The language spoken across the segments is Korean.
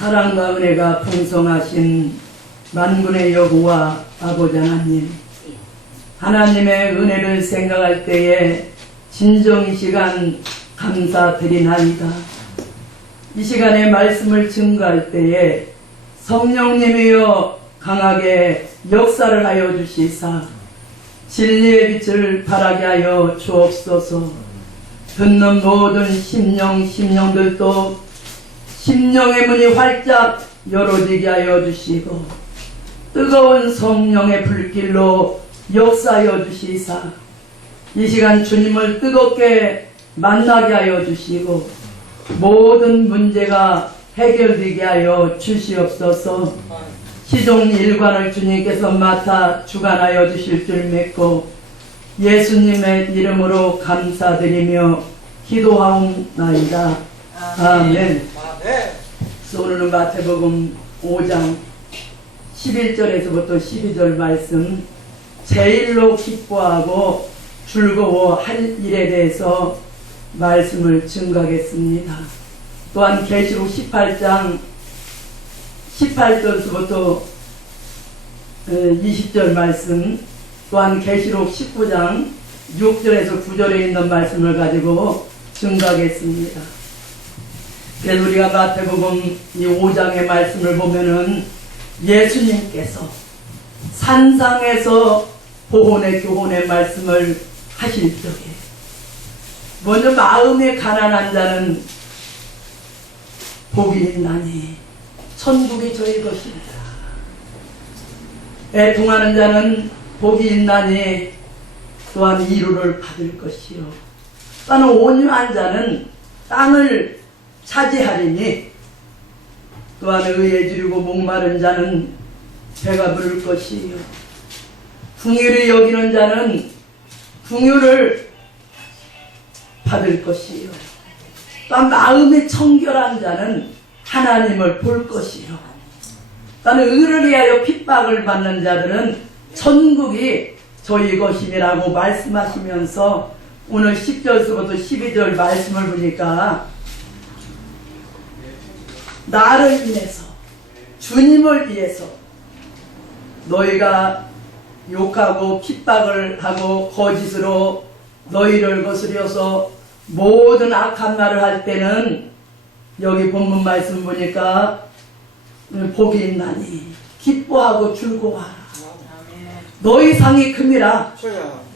사랑과 은혜가 풍성하신 만군의 여호와 아버지 하나님, 하나님의 은혜를 생각할 때에 진정 이 시간 감사드리나이다. 이 시간에 말씀을 증거할 때에 성령님이여 강하게 역사를 하여 주시사 진리의 빛을 발하게 하여 주옵소서. 듣는 모든 심령들도 심령의 문이 활짝 열어지게 하여 주시고 뜨거운 성령의 불길로 역사하여 주시사 이 시간 주님을 뜨겁게 만나게 하여 주시고 모든 문제가 해결되게 하여 주시옵소서. 시종 일관을 주님께서 맡아 주관하여 주실 줄 믿고 예수님의 이름으로 감사드리며 기도하옵나이다. 아멘. 오늘은 마태복음 5장 11절에서부터 12절 말씀, 제일로 기뻐하고 즐거워할 일에 대해서 말씀을 증거하겠습니다. 또한 계시록 18장 18절부터 20절 말씀, 또한 계시록 19장 6절에서 9절에 있는 말씀을 가지고 증거하겠습니다. 그래서 우리가 마태복음 이 5장의 말씀을 보면은 예수님께서 산상에서 보훈의 교훈의 말씀을 하실 적에 먼저 마음에 가난한 자는 복이 있나니 천국이 저희 것입니다. 애통하는 자는 복이 있나니 또한 이루를 받을 것이요 또한 온유한 자는 땅을 차지하리니 또한 의에 지르고 목마른 자는 배가 부를 것이요 긍휼히 여기는 자는 긍휼을 받을 것이요 또한 마음이 청결한 자는 하나님을 볼 것이요 또한 의를 위하여 핍박을 받는 자들은 천국이 저희 것이라고 말씀하시면서 오늘 10절부터 12절 말씀을 보니까 나를 인해서 주님을 위해서 너희가 욕하고 핍박을 하고 거짓으로 너희를 거스려서 모든 악한 말을 할 때는 여기 본문 말씀 보니까 복이 있나니 기뻐하고 즐거워하라. 너희 상이 큼이라.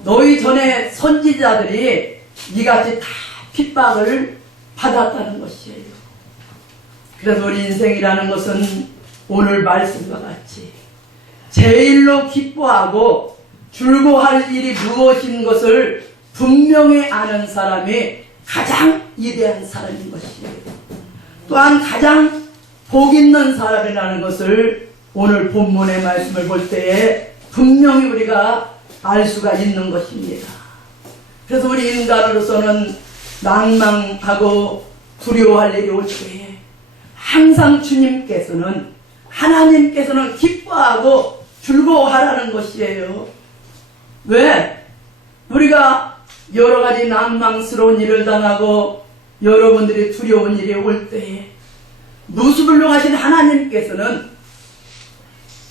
너희 전에 선지자들이 이같이 다 핍박을 받았다는 것이에요. 그래서 우리 인생이라는 것은 오늘 말씀과 같이 제일로 기뻐하고 즐거워할 일이 무엇인 것을 분명히 아는 사람이 가장 위대한 사람인 것이에요. 또한 가장 복 있는 사람이라는 것을 오늘 본문의 말씀을 볼 때에 분명히 우리가 알 수가 있는 것입니다. 그래서 우리 인간으로서는 낭망하고 두려워할 일이 올 때에 항상 주님께서는 하나님께서는 기뻐하고 즐거워하라는 것이에요. 왜? 우리가 여러 가지 낭망스러운 일을 당하고 여러분들이 두려운 일이 올 때에 무수불능하신 하나님께서는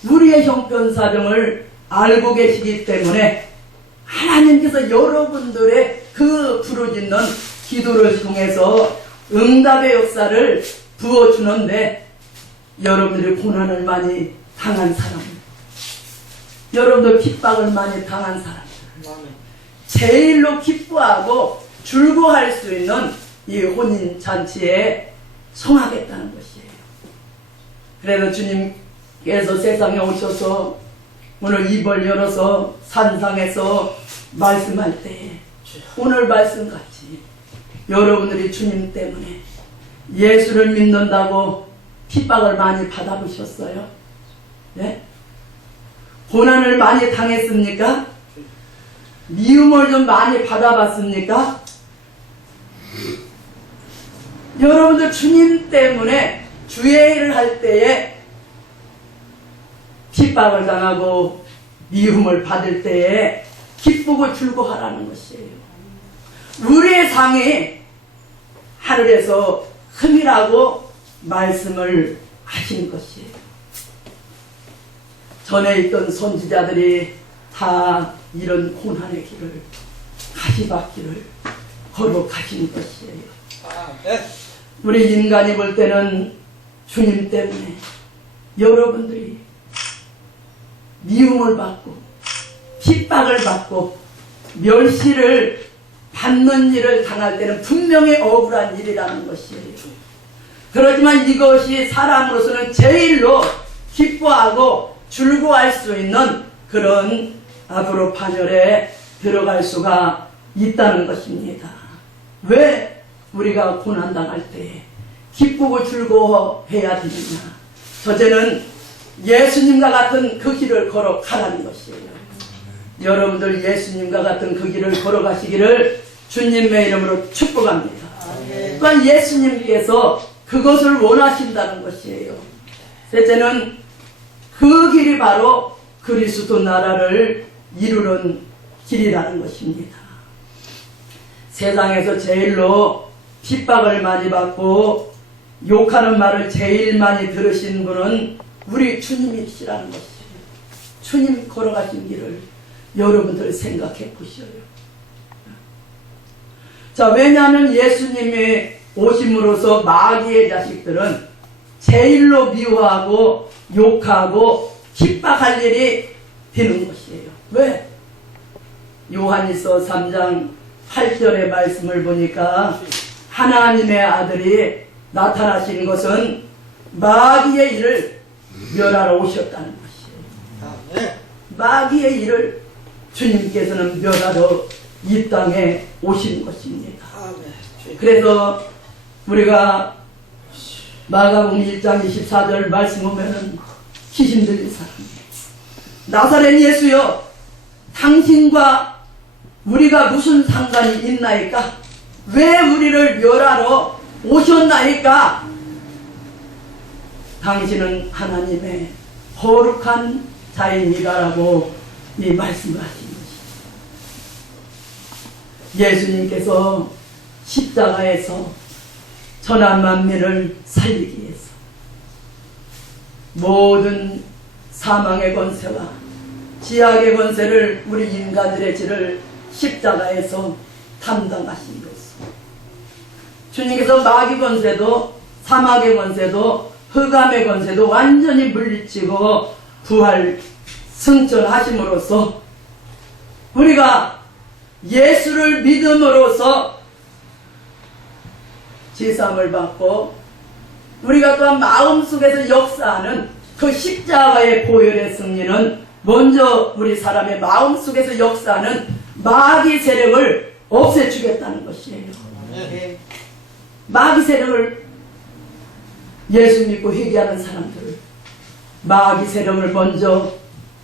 우리의 형편사정을 알고 계시기 때문에 하나님께서 여러분들의 그 부르짖는 기도를 통해서 응답의 역사를 부어주는데 여러분들이 고난을 많이 당한 사람, 여러분들 핍박을 많이 당한 사람, 제일로 기뻐하고 즐거워할 수 있는 이 혼인잔치에 성하겠다는 것이에요. 그래서 주님께서 세상에 오셔서 오늘 입을 열어서 산상에서 말씀할 때에 오늘 말씀같이 여러분들이 주님 때문에 예수를 믿는다고 핍박을 많이 받아보셨어요? 네? 고난을 많이 당했습니까? 미움을 좀 많이 받아봤습니까? 여러분들 주님 때문에 주의 일을 할 때에 핍박을 당하고 미움을 받을 때에 기쁘고 즐거워하라는 것이에요. 우리의 상이 하늘에서 흠이라고 말씀을 하신 것이에요. 전에 있던 선지자들이 다 이런 고난의 길을, 가시밭길을 걸어가신 것이에요. 우리 인간이 볼 때는 주님 때문에 여러분들이 미움을 받고 핍박을 받고 멸시를 받는 일을 당할 때는 분명히 억울한 일이라는 것이에요. 그렇지만 이것이 사람으로서는 제일로 기뻐하고 즐거워할 수 있는 그런 앞으로 반열에 들어갈 수가 있다는 것입니다. 왜 우리가 고난당할 때 기쁘고 즐거워해야 되느냐? 첫째는 예수님과 같은 그 길을 걸어가라는 것이에요. 여러분들 예수님과 같은 그 길을 걸어가시기를 주님의 이름으로 축복합니다. 또한 예수님께서 그것을 원하신다는 것이에요. 셋째는 그 길이 바로 그리스도 나라를 이루는 길이라는 것입니다. 세상에서 제일로 핍박을 많이 받고 욕하는 말을 제일 많이 들으신 분은 우리 주님이시라는 것이에요. 주님 걸어가신 길을 여러분들 생각해 보셔요. 자, 왜냐하면 예수님이 오심으로써 마귀의 자식들은 제일로 미워하고 욕하고 핍박할 일이 되는 것이에요. 왜? 요한일서 3장 8절의 말씀을 보니까 하나님의 아들이 나타나신 것은 마귀의 일을 멸하러 오셨다는 것이에요. 마귀의 일을 주님께서는 멸하러 이 땅에 오신 것입니다. 그래서 우리가 마가복음 1장 24절 말씀 보면은 귀신 들린 사람이에요. 나사렛 예수여, 당신과 우리가 무슨 상관이 있나이까? 왜 우리를 멸하러 오셨나이까? 당신은 하나님의 거룩한 자입니다라고 이 말씀을 하신 것이죠. 예수님께서 십자가에서 천하 만민을 살리기 위해서 모든 사망의 권세와 지악의 권세를 우리 인간들의 죄를 십자가에서 담당하신 것입니다. 주님께서 마귀 권세도 사막의 권세도 흑암의 권세도 완전히 물리치고 부활 승천하심으로써 우리가 예수를 믿음으로써 제사함을 받고 우리가 또한 마음속에서 역사하는 그 십자가의 보혈의 승리는 먼저 우리 사람의 마음속에서 역사하는 마귀 세력을 없애주겠다는 것이에요. 마귀 세력을 예수 믿고 회개하는 사람들을 마귀 세력을 먼저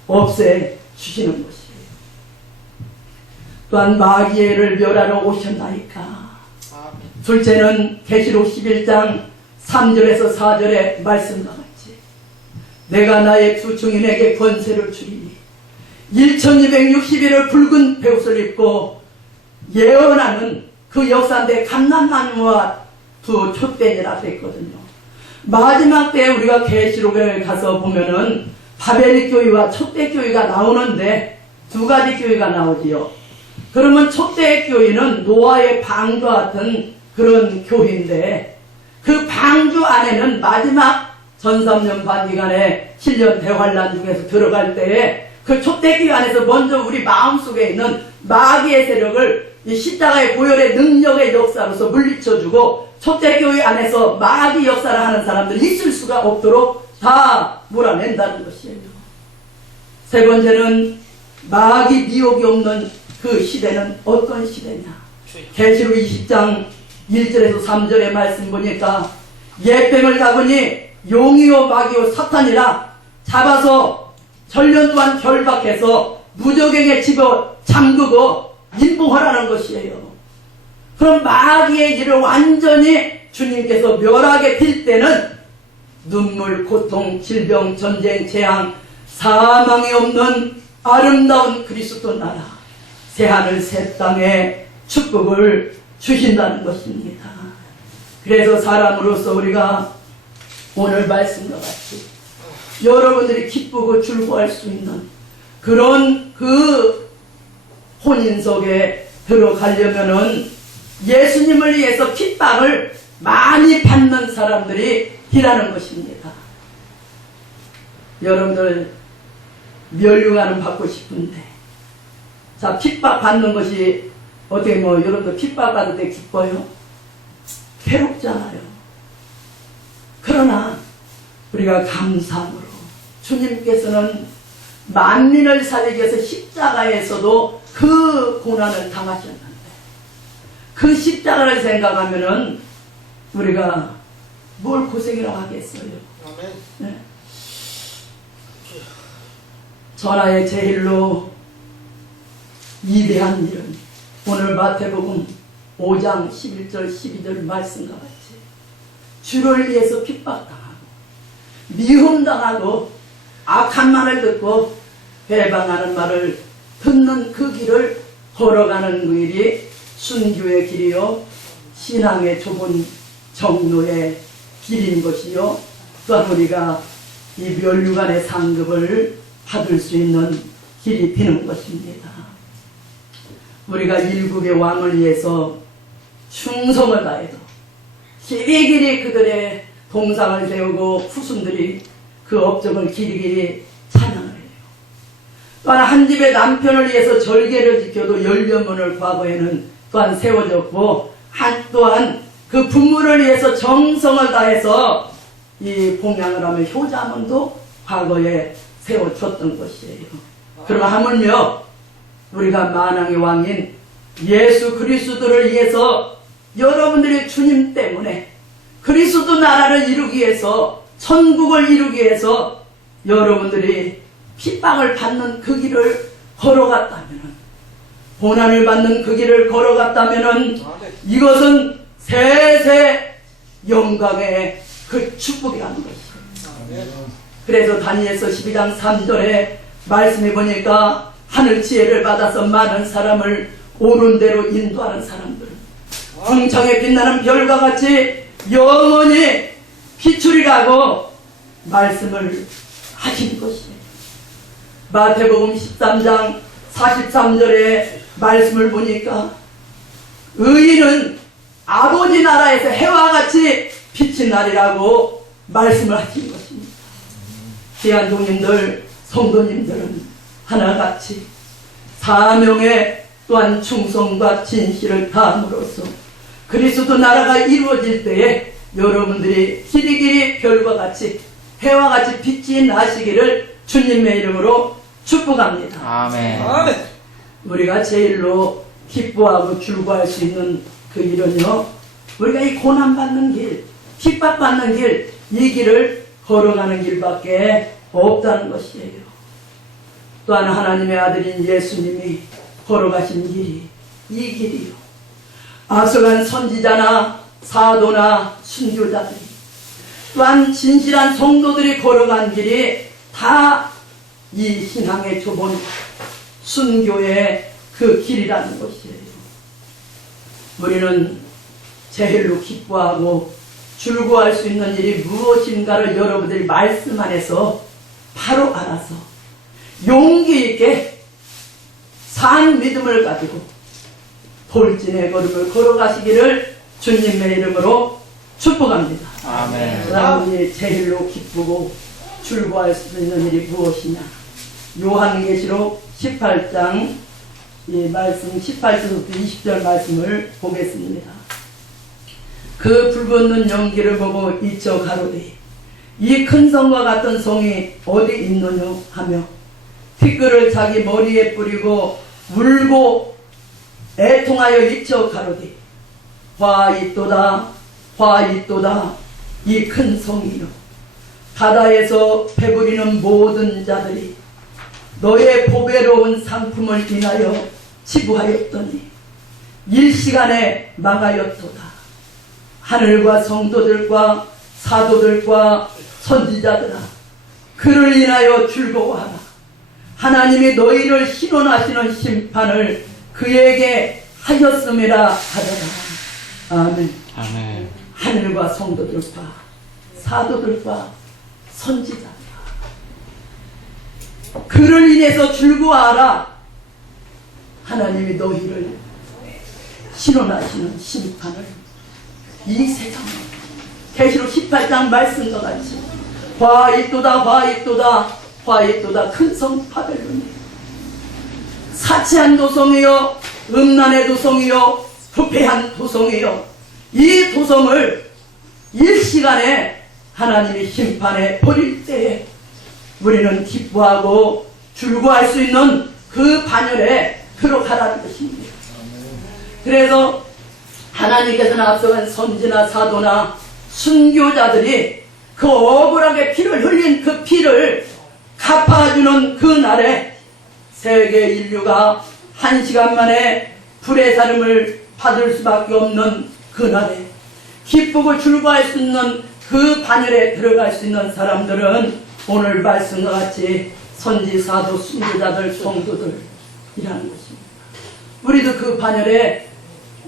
없애주시는 것이에요. 또한 마귀를 멸하러 오셨나이까. 둘째는 계시록 11장 3절에서 4절의 말씀과 같이 내가 나의 두 증인에게 권세를 주리니 1260일을 붉은 베옷을 입고 예언하는 그 역사인데 감람나무와 두 촛대니라 됐거든요. 마지막 때에 우리가 계시록에 가서 보면은 바벨 교회와 촛대 교회가 나오는데 두 가지 교회가 나오지요. 그러면 촛대 교회는 노아의 방주와 같은 그런 교회인데 그 방주 안에는 마지막 전3년 반기간의 7년 대환란 중에서 들어갈 때에 그 촛대교회 안에서 먼저 우리 마음속에 있는 마귀의 세력을 이 십자가의 보혈의 능력의 역사로서 물리쳐주고 촛대교회 안에서 마귀 역사를 하는 사람들이 있을 수가 없도록 다 몰아낸다는 것이에요. 세 번째는 마귀 미혹이 없는 그 시대는 어떤 시대냐? 계시록 20장 1절에서 3절의 말씀 보니까 옛뱀을 잡으니 용이요 마귀요 사탄이라 잡아서 전년 동안 결박해서 무적행에 집어 잠그고 인봉하라는 것이에요. 그럼 마귀의 일을 완전히 주님께서 멸하게 될 때는 눈물, 고통, 질병, 전쟁, 재앙, 사망이 없는 아름다운 그리스도 나라, 새하늘 새 땅에 축복을 주신다는 것입니다. 그래서 사람으로서 우리가 오늘 말씀과 같이 여러분들이 기쁘고 즐거워할 수 있는 그런 그 혼인 속에 들어가려면은 예수님을 위해서 핍박을 많이 받는 사람들이 일하는 것입니다. 여러분들 면류관은 받고 싶은데, 자, 핍박 받는 것이 어떻게 여러분들 핍박 받을 때 기뻐요? 괴롭잖아요. 그러나 우리가 감사함으로 주님께서는 만민을 살리기 위해서 십자가에서도 그 고난을 당하셨는데, 그 십자가를 생각하면은 우리가 뭘 고생이라고 하겠어요. 네. 전하의 제일로 위대한 일은 오늘 마태복음 5장 11절 12절 말씀과 같이 주를 위해서 핍박당하고 미움당하고 악한 말을 듣고 해방하는 말을 듣는 그 길을 걸어가는 그 일이 순교의 길이요 신앙의 좁은 정로의 길인 것이요 또한 우리가 이 면류관의 상급을 받을 수 있는 길이 되는 것입니다. 우리가 일국의 왕을 위해서 충성을 다해도 길이길이 그들의 동상을 세우고 후손들이 그 업적을 길이길이 찬양을 해요. 또한 한 집의 남편을 위해서 절개를 지켜도 열변문을 과거에는 또한 세워졌고 또한 그 부모를 위해서 정성을 다해서 이 봉양을 하며 효자문도 과거에 세워졌던 것이에요. 그러면 하물며 우리가 만왕의 왕인 예수 그리스도를 위해서 여러분들이 주님 때문에 그리스도 나라를 이루기 위해서 천국을 이루기 위해서 여러분들이 핍박을 받는 그 길을 걸어갔다면 고난을 받는 그 길을 걸어갔다면 이것은 세세 영광의 그 축복이라는 것이에요. 그래서 다니엘서 12장 3절에 말씀해 보니까 하늘 지혜를 받아서 많은 사람을 옳은 대로 인도하는 사람들은 궁창에 빛나는 별과 같이 영원히 비추리라고 말씀을 하신 것이에요. 마태복음 13장 43절에 말씀을 보니까 의인은 아버지 나라에서 해와 같이 빛이 나리라고 말씀을 하신 것입니다. 귀한 동님들, 성도님들은 하나같이 사명에 또한 충성과 진실을 다함으로써 그리스도 나라가 이루어질 때에 여러분들이 길이길이 별과 같이 해와 같이 빛이 나시기를 주님의 이름으로 축복합니다. 아멘. 우리가 제일로 기뻐하고 즐거워할 수 있는 그 일은요, 우리가 이 고난받는 길, 핍박받는 길, 이 길을 걸어가는 길밖에 없다는 것이에요. 또한 하나님의 아들인 예수님이 걸어가신 길이 이 길이요. 앞서간 선지자나 사도나 순교자들이 또한 진실한 성도들이 걸어간 길이 다 이 신앙의 좁은 순교의 그 길이라는 것이에요. 우리는 제일로 기뻐하고 즐거워할 수 있는 일이 무엇인가를 여러분들이 말씀 안에서 바로 알아서 용기 있게 산 믿음을 가지고 돌진의 걸음을 걸어가시기를 주님의 이름으로 축복합니다. 아멘. 여러분이 제일로 기쁘고 즐거워할 수 있는 일이 무엇이냐? 요한계시록 18장 이 말씀 18절부터 20절 말씀을 보겠습니다. 그 붉은 연기를 보고 이쳐 가로되 이 큰 성과 같은 성이 어디 있느냐 하며 티끌을 자기 머리에 뿌리고 울고 애통하여 이쳐 가로되 화 있도다 화 있도다 이 큰 성이요 바다에서 배부리는 모든 자들이 너의 보배로운 상품을 인하여 치부하였더니 일시간에 망하였도다. 하늘과 성도들과 사도들과 선지자들아 그를 인하여 즐거워하라. 하나님이 너희를 신원하시는 심판을 그에게 하였음이라 하더라. 아멘. 아멘. 하늘과 성도들과 사도들과 선지자다. 그를 인해서 즐거워하라. 하나님이 너희를 신원하시는 심판을 이 세상 계시록 18장 말씀과 같이 화있도다 화있도다 화있도다 큰 성 바벨론이 사치한 도성이요 음란의 도성이요 부패한 도성이요 이 도성을 일시간에 하나님이 심판에 버릴 때에 우리는 기뻐하고 즐거워할 수 있는 그 반열에 들어가라는 것입니다. 그래서 하나님께서는 앞서간 선지나 사도나 순교자들이 그 억울하게 피를 흘린 그 피를 갚아주는 그 날에 세계 인류가 1시간 만에 불의 사름을 받을 수밖에 없는 그 날에 기쁘고 즐거워할 수 있는 그 반열에 들어갈 수 있는 사람들은 오늘 말씀과 같이 선지, 사도, 순교자들, 성도들이라는 것입니다. 우리도 그 반열에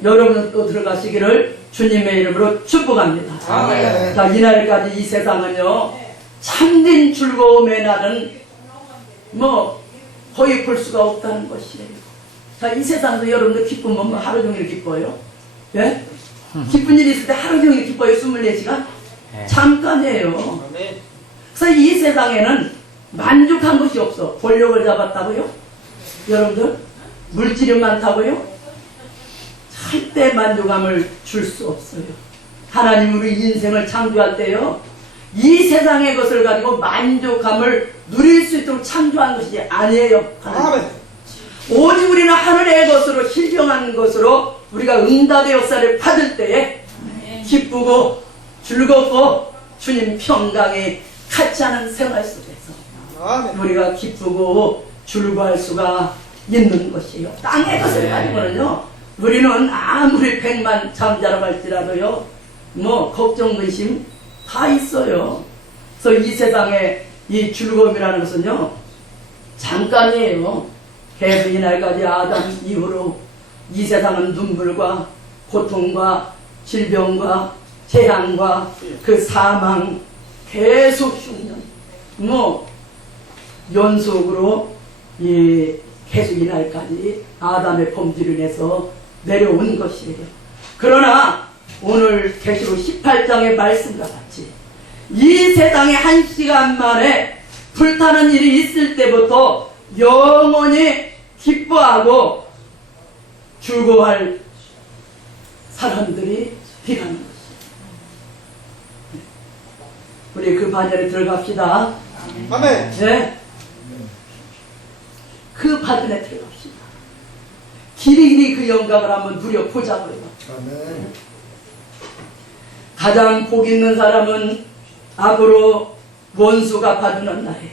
여러분은 또 들어가시기를 주님의 이름으로 축복합니다. 아멘. 자, 이날까지 이 세상은요 참된 즐거움의 날은 거의 볼 수가 없다는 것이에요. 자, 이 세상도 여러분들 기쁘면 뭐 하루 종일 기뻐요? 예? 기쁜 일이 있을 때 하루 종일 기뻐요? 24시간? 잠깐이에요. 그래서 이 세상에는 만족한 것이 없어. 권력을 잡았다고요? 여러분들? 물질이 많다고요? 절대 만족감을 줄 수 없어요. 하나님 우리 인생을 창조할 때요 이 세상의 것을 가지고 만족감을 누릴 수 있도록 창조한 것이 아니에요. 하나님. 오직 우리는 하늘의 것으로 신령한 것으로 우리가 응답의 역사를 받을 때에 기쁘고 즐겁고 주님 평강에 같이 하는 생활 속에서 우리가 기쁘고 즐거워할 수가 있는 것이에요. 땅의 것을 가지고는요 우리는 아무리 100만 잠자라고 할지라도요 걱정 근심 다 있어요. 그래서 이 세상에 이 즐거움이라는 것은요 잠깐이에요. 계속 이날까지 아담 이후로 이 세상은 눈물과 고통과 질병과 재앙과 그 사망 계속 흉년 연속으로 계속 이날까지 아담의 범죄를 인해서 내려온 것이에요. 그러나 오늘 계시록 18장의 말씀과 같이 이 세상에 1시간 만에 불타는 일이 있을 때부터 영원히 기뻐하고 즐거워할 사람들이 되라는 것이에요. 우리 그 반열에 들어갑시다. 아멘. 네. 그 반열에 들어갑시다. 길이길이 그 영광을 한번 누려보자고요. 아멘. 가장 복 있는 사람은 앞으로 원수 갚아주는 날에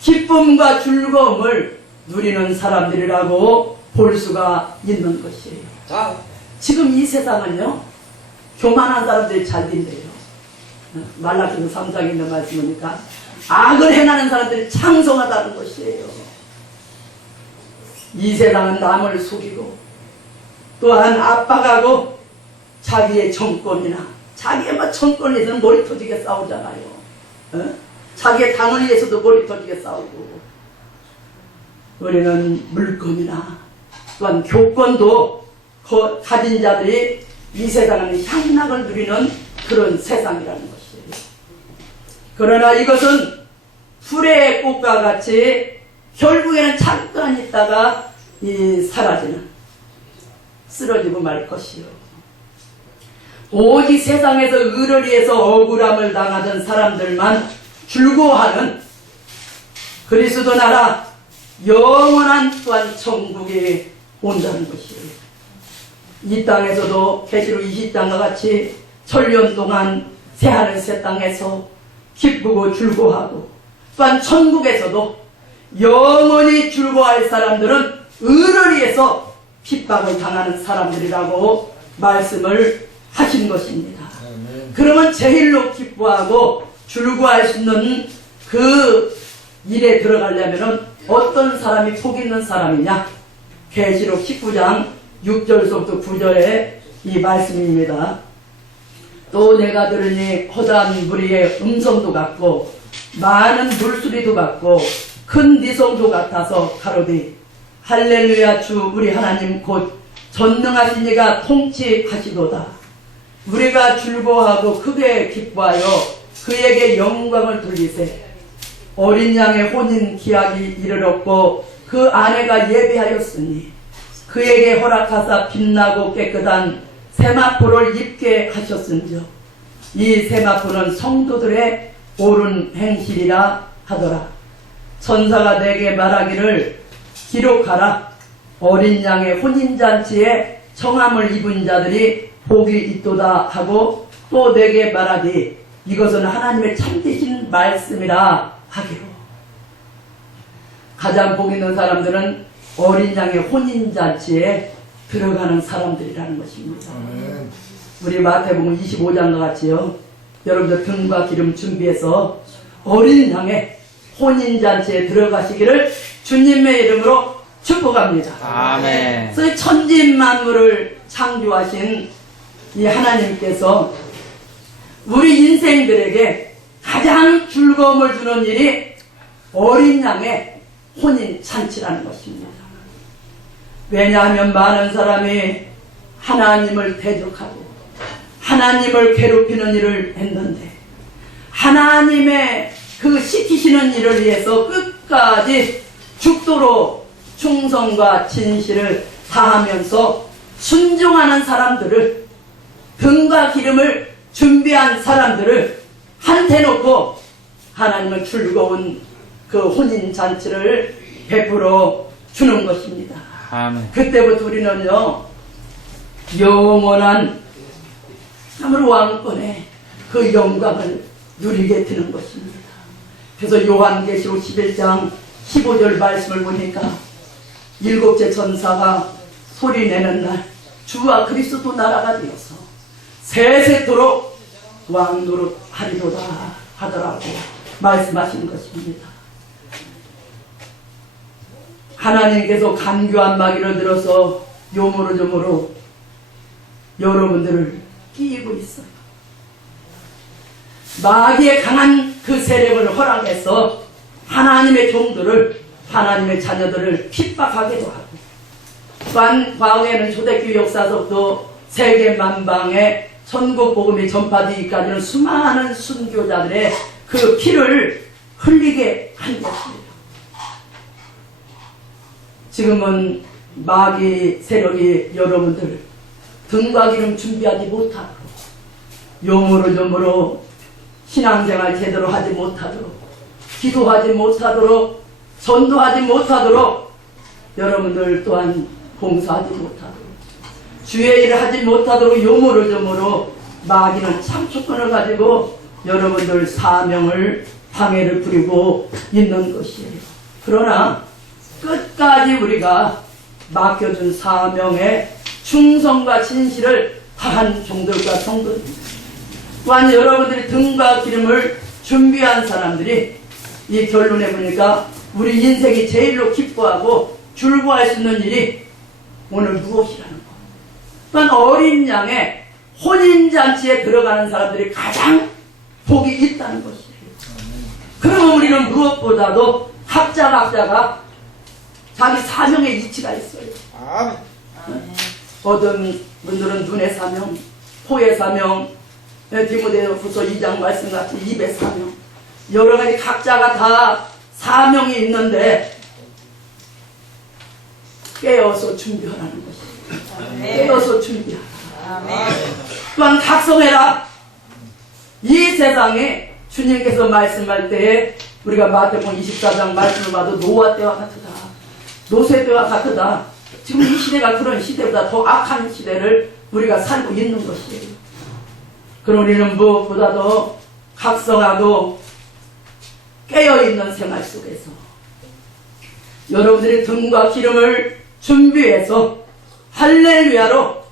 기쁨과 즐거움을 누리는 사람들이라고 볼 수가 있는 것이에요. 자, 지금 이 세상은요 교만한 사람들이 잘 된대요. 말라기서 3장에 있는 말씀이니까 악을 행하는 사람들이 창성하다는 것이에요. 이 세상은 남을 속이고 또한 압박하고 자기의 정권이나 자기의 정권에 대해서는 머리 터지게 싸우잖아요. 자기의 당을 위해서도 머리 터지게 싸우고 우리는 물건이나 또한 교권도 가진 자들이 이 세상은 향락을 누리는 그런 세상이라는 것이에요. 그러나 이것은 풀의 꽃과 같이 결국에는 잠깐 있다가 사라지는 쓰러지고 말 것이요. 오직 세상에서 의를 위해서 억울함을 당하던 사람들만 즐거워하는 그리스도 나라 영원한 또한 천국에 온다는 것이에요. 이 땅에서도 계시록 20장과 같이 천년 동안 새하늘 새 땅에서 기쁘고 즐거워하고 또한 천국에서도 영원히 즐거워할 사람들은 의를 위해서 핍박을 당하는 사람들이라고 말씀을 하신 것입니다. 그러면 제일로 기뻐하고 즐거워할 수 있는 그 일에 들어가려면 어떤 사람이 복 있는 사람이냐? 계시록 19장 6절부터 9절의 이 말씀입니다. 또 내가 들으니 허다한 무리의 음성도 같고 많은 물소리도 같고 큰 니성도 같아서 가로되 할렐루야 주 우리 하나님 곧 전능하신 이가 통치하시도다. 우리가 즐거워하고 크게 기뻐하여 그에게 영광을 돌리세. 어린 양의 혼인 기약이 이르렀고 그 아내가 예배하였으니 그에게 허락하사 빛나고 깨끗한 세마포를 입게 하셨은즉 이 세마포는 성도들의 옳은 행실이라 하더라. 천사가 내게 말하기를 기록하라. 어린 양의 혼인잔치에 청함을 입은 자들이 복이 있도다 하고 또 내게 말하되 이것은 하나님의 참되신 말씀이라 하기로. 가장 복 있는 사람들은 어린 양의 혼인잔치에 들어가는 사람들이라는 것입니다. 아멘. 우리 마태복음 25장과 같이요. 여러분들 등과 기름 준비해서 어린 양의 혼인잔치에 들어가시기를 주님의 이름으로 축복합니다. 아멘. 그래서 천지만물을 창조하신 이 하나님께서 우리 인생들에게 가장 즐거움을 주는 일이 어린 양의 혼인잔치라는 것입니다. 왜냐하면 많은 사람이 하나님을 대적하고 하나님을 괴롭히는 일을 했는데 하나님의 그 시키시는 일을 위해서 끝까지 죽도록 충성과 진실을 다하면서 순종하는 사람들을, 등과 기름을 준비한 사람들을 한테 놓고 하나님은 즐거운 그 혼인잔치를 베풀어 주는 것입니다. 아멘. 그때부터 우리는요, 영원한 참으로 왕권의 그 영광을 누리게 되는 것입니다. 그래서 요한계시록 11장 15절 말씀을 보니까 일곱째 천사가 소리내는 날 주와 그리스도 나라가 되어서 세세토록 왕노릇 하리로다 하더라고 말씀하신 것입니다. 하나님께서 간교한 마귀를 들어서 요모로 여러분들을 끼고 있어요. 마귀의 강한 그 세력을 허락해서 하나님의 종들을, 하나님의 자녀들을 핍박하기도 하고, 또한 과거에는 초대교회 역사적도 세계 만방에 천국 복음이 전파되기까지는 수많은 순교자들의 그 피를 흘리게 한 것입니다. 지금은 마귀 세력이 여러분들 등과 기름 준비하지 못하도록, 요무로 신앙생활 제대로 하지 못하도록, 기도하지 못하도록, 전도하지 못하도록, 여러분들 또한 봉사하지 못하도록, 주의 일을 하지 못하도록 요무로 마귀는 참초권을 가지고 여러분들 사명을 방해를 부리고 있는 것이에요. 그러나 끝까지 우리가 맡겨준 사명에 충성과 진실을 다한 종들과 성도입니다. 또한 여러분들이 등과 기름을 준비한 사람들이 이 결론에 보니까 우리 인생이 제일로 기뻐하고 즐거워할 수 있는 일이 오늘 무엇이라는 것. 또한 어린 양의 혼인잔치에 들어가는 사람들이 가장 복이 있다는 것이에요. 그러면 우리는 무엇보다도 각자가 자기 사명의 이치가 있어요. 아멘. 어떤 분들은 눈의 사명, 코의 사명, 디모데후서 2장 말씀같이 입의 사명, 여러 가지 각자가 다 사명이 있는데 깨어서 준비하라는 것입니다. 깨어서 준비하라. 또한 각성해라. 이 세상에 주님께서 말씀할 때에 우리가 마태복음 24장 말씀을 봐도 노아 때와 같으다, 노세 때와 같으다. 지금 이 시대가 그런 시대보다 더 악한 시대를 우리가 살고 있는 것이에요. 그럼 우리는 무엇보다도 각성하고 깨어있는 생활 속에서 여러분들이 등과 기름을 준비해서 할렐루야로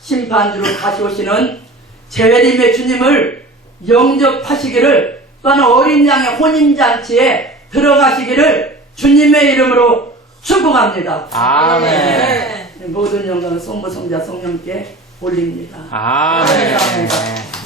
심판주로 다시 오시는 재림의 주님을 영접하시기를, 또한 어린 양의 혼인잔치에 들어가시기를 주님의 이름으로 축복합니다. 아멘. 모든 영광은 성부 성자 성령께 올립니다. 아멘. 감사합니다.